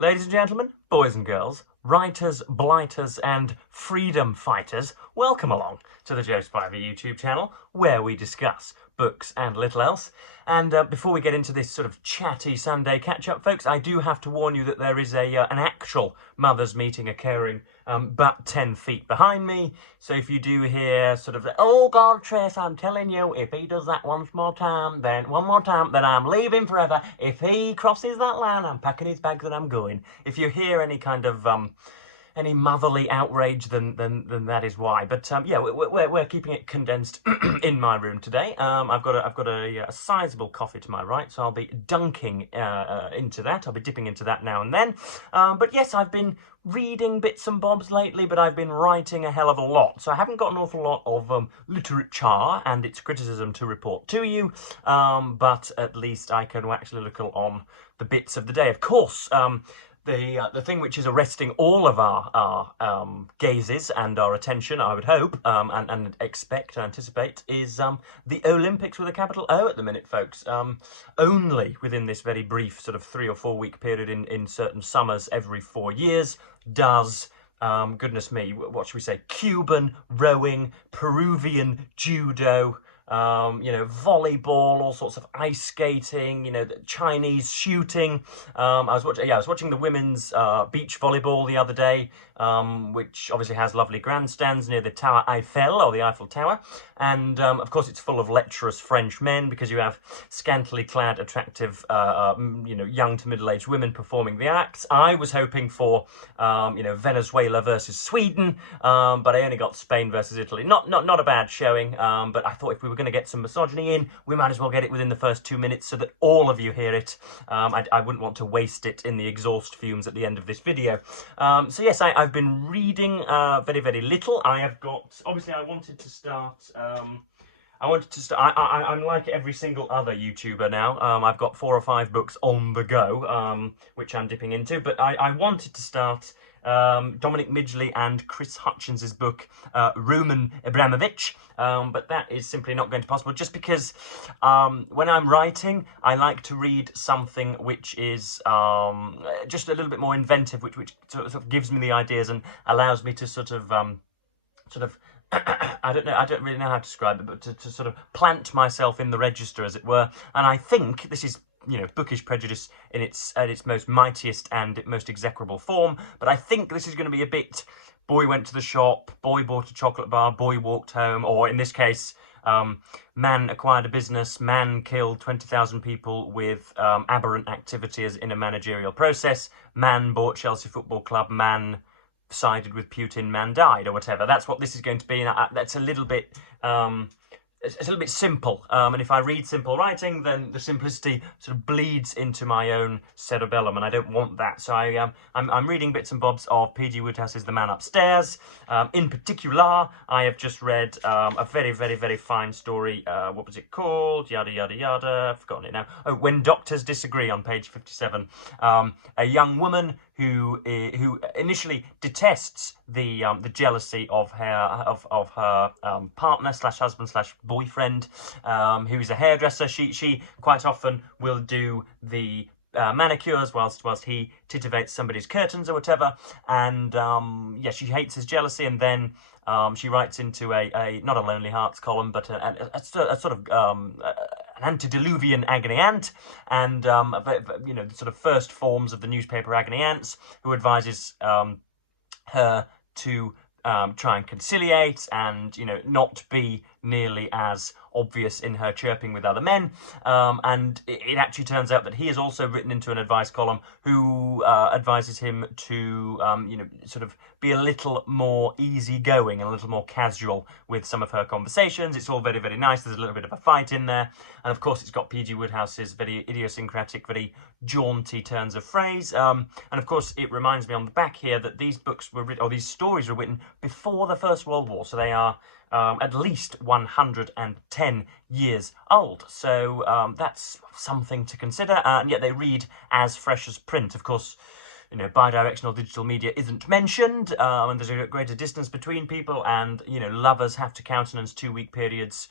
Ladies and gentlemen, boys and girls, writers, blighters and freedom fighters, welcome along to the Joe Spivey YouTube channel, where we discuss books and little else. And before we get into this sort of chatty Sunday catch-up, folks, I do have to warn you that there is an actual mothers' meeting occurring but 10 feet behind me. So if you do hear sort of, oh God, Trace, I'm telling you, if he does that one more time, then I'm leaving forever. If he crosses that line, I'm packing his bags and I'm going. If you hear any kind of any motherly outrage, then that is why. But yeah, we're keeping it condensed in my room today. I've got a sizable coffee to my right, so I'll be dunking into that. I'll be dipping into that now and then. But yes, I've been reading bits and bobs lately, but I've been writing a hell of a lot, so I haven't got an awful lot of literature and its criticism to report to you. But at least I can actually look on the bits of the day. Of course. The thing which is arresting all of our gazes and our attention, I would hope, and expect and anticipate, is the Olympics with a capital O at the minute, folks. Only within this very brief sort of 3 or 4 week period in certain summers every 4 years does, goodness me, what should we say, Cuban rowing, Peruvian judo, volleyball, all sorts of ice skating, Chinese shooting. I was watching the women's beach volleyball the other day, which obviously has lovely grandstands near the Tower Eiffel, or the Eiffel Tower. And, of course, it's full of lecherous French men, because you have scantily clad, attractive, young to middle-aged women performing the acts. I was hoping for, Venezuela versus Sweden, but I only got Spain versus Italy. Not a bad showing, but I thought if we were going to get some misogyny in, we might as well get it within the first 2 minutes so that all of you hear it. I wouldn't want to waste it in the exhaust fumes at the end of this video. So yes, I've been reading very, very little. I have got, obviously I wanted to start, I'm like every single other YouTuber now. I've got 4 or 5 books on the go, which I'm dipping into, but I wanted to start Dominic Midgley and Chris Hutchins's book, Roman Abramovich, but that is simply not going to be possible, just because when I'm writing, I like to read something which is just a little bit more inventive, which sort of gives me the ideas and allows me to sort of I don't really know how to describe it, but to sort of plant myself in the register, as it were. And I think this is, bookish prejudice in its most mightiest and most execrable form, but I think this is going to be a bit, boy went to the shop, boy bought a chocolate bar, boy walked home, or in this case, man acquired a business, man killed 20,000 people with aberrant activities in a managerial process, man bought Chelsea Football Club, man sided with Putin, man died, or whatever. That's what this is going to be, and that's a little bit it's a little bit simple, and if I read simple writing, then the simplicity sort of bleeds into my own cerebellum, and I don't want that. So I'm reading bits and bobs of P.G. Wodehouse's The Man Upstairs. In particular, I have just read a very, very, very fine story. What was it called? Yada, yada, yada. I've forgotten it now. Oh, When Doctors Disagree, on page 57. A young woman who initially detests the jealousy of her partner slash husband slash boyfriend, who is a hairdresser. She quite often will do the manicures whilst he titivates somebody's curtains or whatever, and yeah, she hates his jealousy, and then she writes into a not a Lonely Hearts column, but a sort of an antediluvian agony aunt, and the sort of first forms of the newspaper agony aunts, who advises her to try and conciliate and not be nearly as obvious in her chirping with other men, and it actually turns out that he is also written into an advice column who advises him to sort of be a little more easygoing and a little more casual with some of her conversations. It's all very, very nice. There's a little bit of a fight in there, and of course it's got P.G. Wodehouse's very idiosyncratic, very jaunty turns of phrase, and of course it reminds me on the back here that these books were written, or these stories were written before the First World War, so they are at least 110 years old. So that's something to consider, and yet they read as fresh as print. Of course, bidirectional digital media isn't mentioned, and there's a greater distance between people, and lovers have to countenance 2-week periods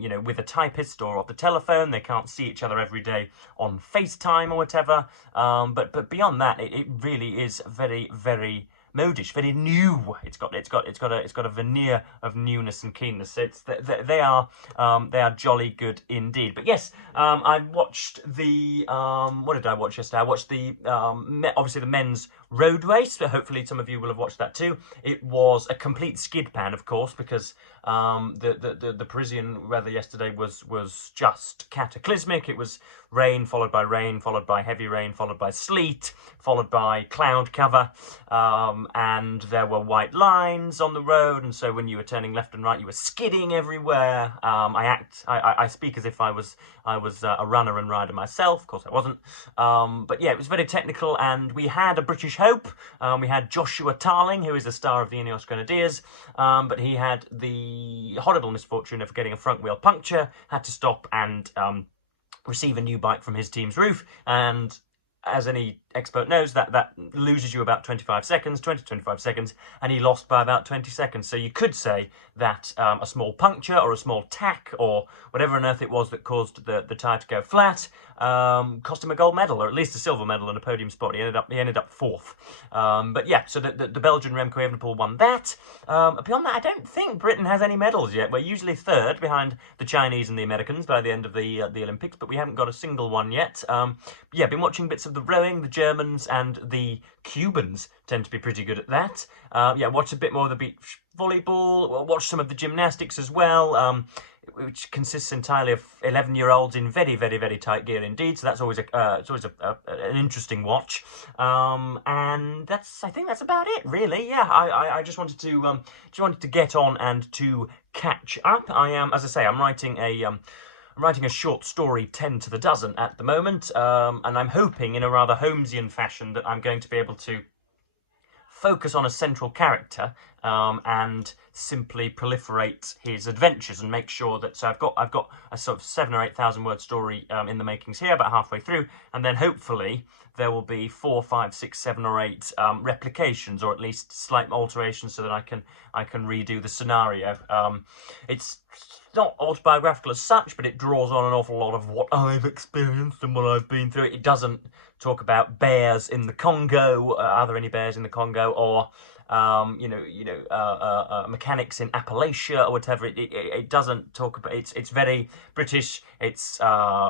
you know, with a typist or off the telephone. They can't see each other every day on FaceTime or whatever. But beyond that, it really is very, very modish, very new. It's got a veneer of newness and keenness. They are jolly good indeed. But yes, I watched the what did I watch yesterday? I watched the obviously the men's road race. So hopefully some of you will have watched that too. It was a complete skid pan, of course, because the Parisian weather yesterday was just cataclysmic. It was rain, followed by heavy rain, followed by sleet, followed by cloud cover, and there were white lines on the road, and so when you were turning left and right, you were skidding everywhere. I speak as if I was a runner and rider myself. Of course, I wasn't. But yeah, it was very technical, and we had a British hope. We had Joshua Tarling, who is the star of the Ineos Grenadiers, but he had the horrible misfortune of getting a front wheel puncture, had to stop and receive a new bike from his team's roof, and as any expert knows, that loses you about 25 seconds, 20 to 25 seconds, and he lost by about 20 seconds. So you could say that a small puncture or a small tack or whatever on earth it was that caused the tyre to go flat cost him a gold medal, or at least a silver medal and a podium spot. He ended up fourth. But yeah, so the Belgian Remco Evenepoel won that. Beyond that, I don't think Britain has any medals yet. We're usually third behind the Chinese and the Americans by the end of the Olympics, but we haven't got a single one yet. Yeah, been watching bits of the rowing. The Germans and the Cubans tend to be pretty good at that. Yeah, watch a bit more of the beach volleyball. Watch some of the gymnastics as well, which consists entirely of 11-year-olds in very, very, very tight gear indeed. So that's always an interesting watch. And I think that's about it, really. Yeah, I just wanted to get on and to catch up. As I say, I'm writing a short story 10 to the dozen at the moment, and I'm hoping in a rather Holmesian fashion that I'm going to be able to focus on a central character and simply proliferate his adventures and make sure that, so I've got a sort of 7,000 or 8,000 word story in the makings here, about halfway through, and then hopefully there will be 4, 5, 6, 7 or 8 replications, or at least slight alterations, so that I can redo the scenario. It's not autobiographical as such, but it draws on an awful lot of what I've experienced and what I've been through. It doesn't talk about bears in the Congo. Are there any bears in the Congo? Or mechanics in Appalachia or whatever. It doesn't talk about. It's very British. It's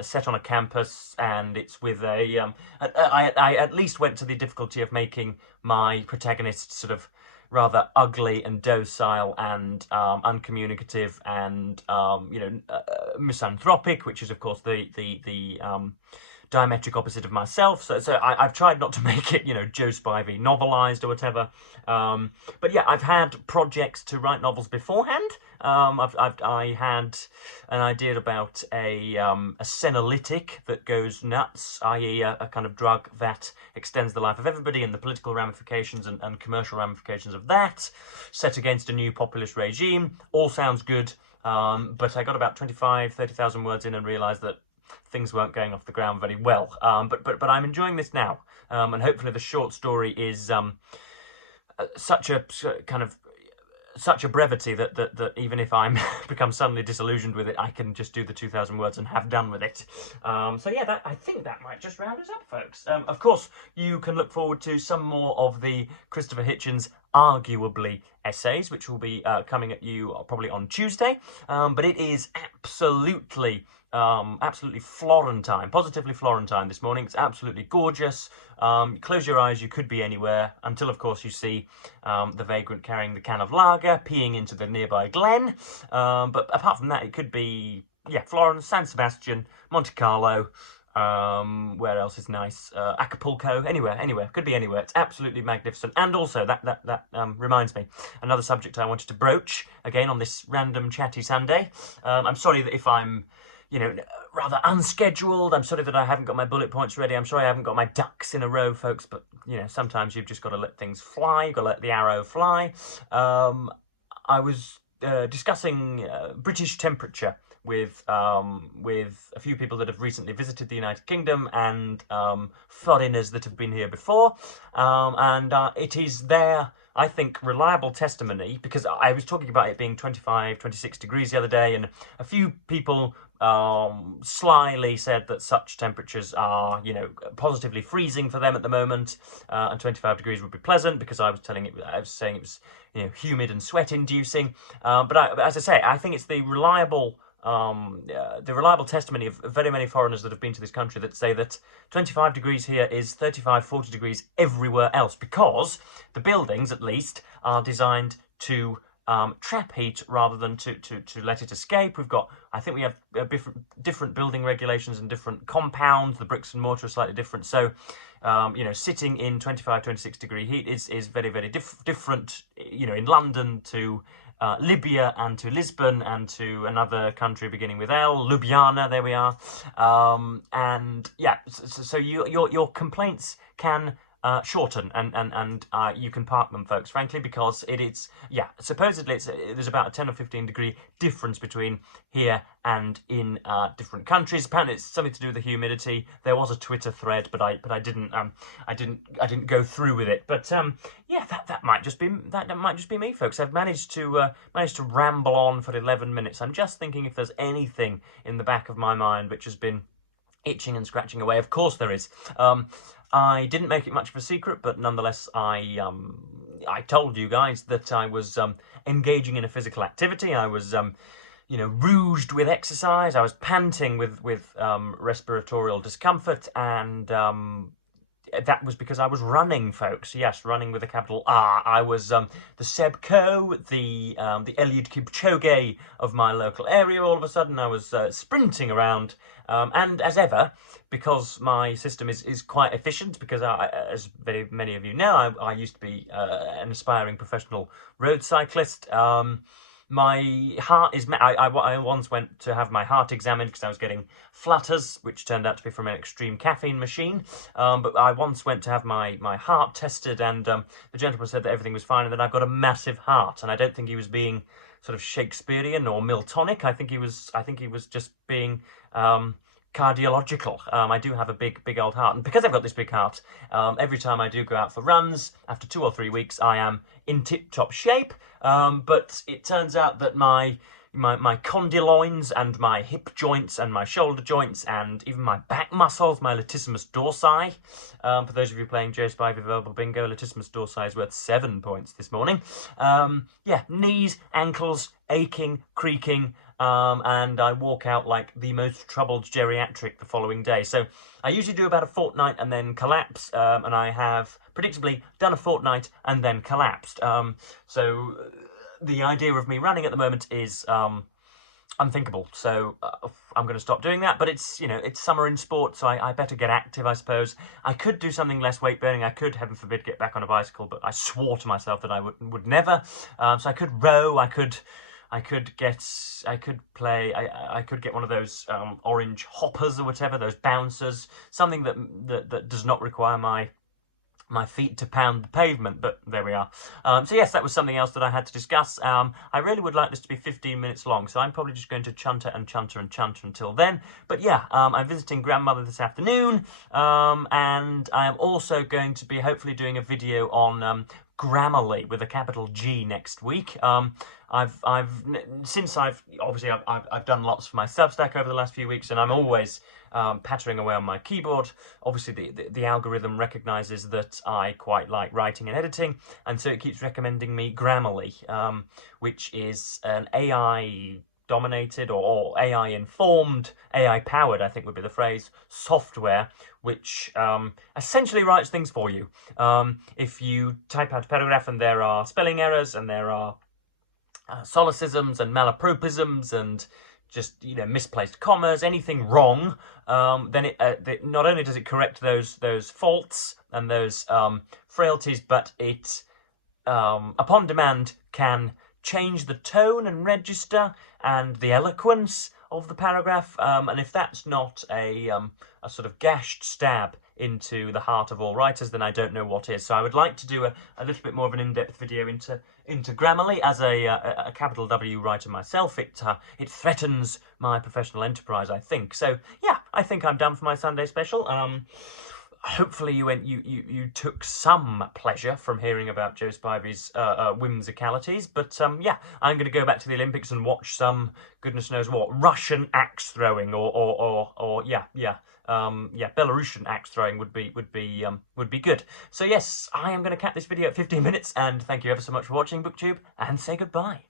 set on a campus, and it's with a. I at least went to the difficulty of making my protagonist sort of rather ugly and docile and uncommunicative and misanthropic, which is of course the diametric opposite of myself. So I've tried not to make it, Joe Spivey novelised or whatever. But yeah, I've had projects to write novels beforehand. I had an idea about a senolytic that goes nuts, i.e. a kind of drug that extends the life of everybody, and the political ramifications and commercial ramifications of that, set against a new populist regime. All sounds good, but I got about 30,000 words in and realised that things weren't going off the ground very well. But I'm enjoying this now, and hopefully the short story is such a brevity that even if I'm become suddenly disillusioned with it, I can just do the 2,000 words and have done with it. So yeah, I think that might just round us up, folks. Of course, you can look forward to some more of the Christopher Hitchens arguably essays, which will be coming at you probably on Tuesday. But it is absolutely Florentine, positively Florentine this morning. It's absolutely gorgeous. Close your eyes, you could be anywhere, until of course you see the vagrant carrying the can of lager, peeing into the nearby glen. But apart from that, it could be, Florence, San Sebastian, Monte Carlo, where else is nice? Acapulco, anywhere, could be anywhere. It's absolutely magnificent. And also, that reminds me, another subject I wanted to broach, again on this random chatty Sunday. I'm sorry that if I'm rather unscheduled. I'm sorry that I haven't got my bullet points ready. I'm sorry I haven't got my ducks in a row, folks. But, sometimes you've just got to let things fly. You've got to let the arrow fly. I was discussing British temperature with a few people that have recently visited the United Kingdom and foreigners that have been here before. And it is there I think reliable testimony, because I was talking about it being 25, 26 degrees the other day, and a few people slyly said that such temperatures are, you know, positively freezing for them at the moment, and 25 degrees would be pleasant, because I was saying it was, you know, humid and sweat-inducing. But as I say, I think it's the reliable testimony of very many foreigners that have been to this country that say that 25 degrees here is 35, 40 degrees everywhere else, because the buildings, at least, are designed to trap heat rather than to let it escape. I think we have different building regulations and different compounds. The bricks and mortar are slightly different. So, you know, sitting in 25, 26 degree heat is very, very different, you know, in London to Libya and to Lisbon and to another country beginning with L, Ljubljana, there we are. And yeah, so your complaints can shorten, and you can park them, folks, frankly, because it's, yeah, supposedly there's about a 10 or 15 degree difference between here and in different countries. Apparently it's something to do with the humidity. There was a Twitter thread, but I didn't go through with it. But yeah, that might just be me, folks. I've managed to ramble on for 11 minutes. I'm just thinking if there's anything in the back of my mind which has been itching and scratching away. Of course there is. I didn't make it much of a secret, but nonetheless, I told you guys that I was engaging in a physical activity. I was, you know, rouged with exercise. I was panting with respiratory discomfort, and that was because I was running, folks. Yes, running with a capital R. I was the Seb Coe, the Eliud Kipchoge of my local area. All of a sudden, I was sprinting around, and as ever, because my system is quite efficient, because as very many of you know, I used to be an aspiring professional road cyclist. My heart is... I once went to have my heart examined because I was getting flutters, which turned out to be from an extreme caffeine machine. But I once went to have my heart tested, and the gentleman said that everything was fine, and that I've got a massive heart. And I don't think he was being sort of Shakespearean or Miltonic. I think he was just being cardiological. I do have a big old heart, and because I've got this big heart, every time I do go out for runs, after 2 or 3 weeks, I am in tip-top shape. But it turns out that my condyloins and my hip joints and my shoulder joints and even my back muscles, my latissimus dorsi. For those of you playing Spivey Verbal Bingo, latissimus dorsi is worth 7 points this morning. Yeah, knees, ankles, aching, creaking, and I walk out like the most troubled geriatric the following day. So I usually do about a fortnight and then collapse, and I have predictably done a fortnight and then collapsed. So the idea of me running at the moment is unthinkable. So I'm going to stop doing that. But it's, you know, it's summer in sport, so I better get active, I suppose. I could do something less weight bearing. I could, heaven forbid, get back on a bicycle, but I swore to myself that I would never. So I could row. I could get one of those orange hoppers or whatever, those bouncers, something that does not require my feet to pound the pavement, but there we are. So yes, that was something else that I had to discuss. I really would like this to be 15 minutes long, so I'm probably just going to chunter and chunter and chunter until then. But yeah, I'm visiting grandmother this afternoon, and I am also going to be hopefully doing a video on Grammarly with a capital G next week. I've done lots for my Substack over the last few weeks, and I'm always pattering away on my keyboard. Obviously, the algorithm recognises that I quite like writing and editing, and so it keeps recommending me Grammarly, which is an AI-dominated or AI-informed, AI-powered, I think would be the phrase, software, which essentially writes things for you. If you type out a paragraph and there are spelling errors and there are solecisms and malapropisms and just, you know, misplaced commas, anything wrong, then it not only does it correct those faults and those frailties, but it upon demand can change the tone and register and the eloquence of the paragraph, and if that's not a sort of gashed stab into the heart of all writers, then I don't know what is. So I would like to do a little bit more of an in-depth video into Grammarly. As a capital W writer myself, it threatens my professional enterprise, I think. So yeah, I think I'm done for my Sunday special. hopefully you took some pleasure from hearing about Joe Spivey's whimsicalities. But yeah, I'm going to go back to the Olympics and watch some goodness knows what Russian axe throwing or yeah, Belarusian axe throwing would be good. So yes, I am going to cap this video at 15 minutes, and thank you ever so much for watching BookTube, and say goodbye.